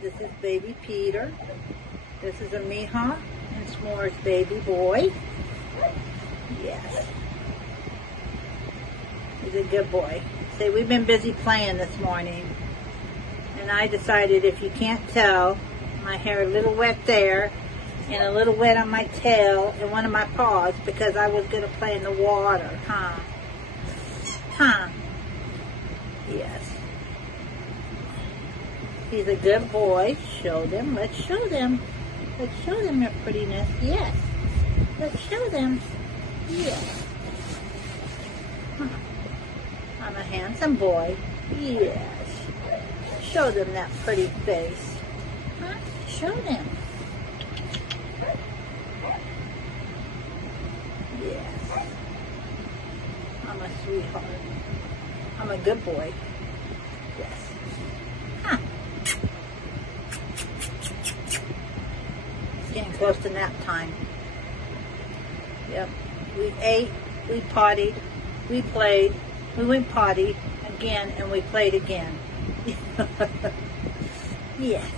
This is baby Peter. This is a Mi Hija and S'mores baby boy. Yes. He's a good boy. See, we've been busy playing this morning. And I decided, if you can't tell, my hair a little wet there and a little wet on my tail and one of my paws because I was going to play in the water, huh? Huh? Yes. He's a good boy. Show them. Let's show them. Let's show them their prettiness. Yes. Let's show them. Yes. Huh. I'm a handsome boy. Yes. Show them that pretty face. Huh? Show them. Yes. I'm a sweetheart. I'm a good boy. Yes. Huh. It's getting close to nap time. Yep. We ate, we pottied, we played, we went potty again, and we played again. Yes.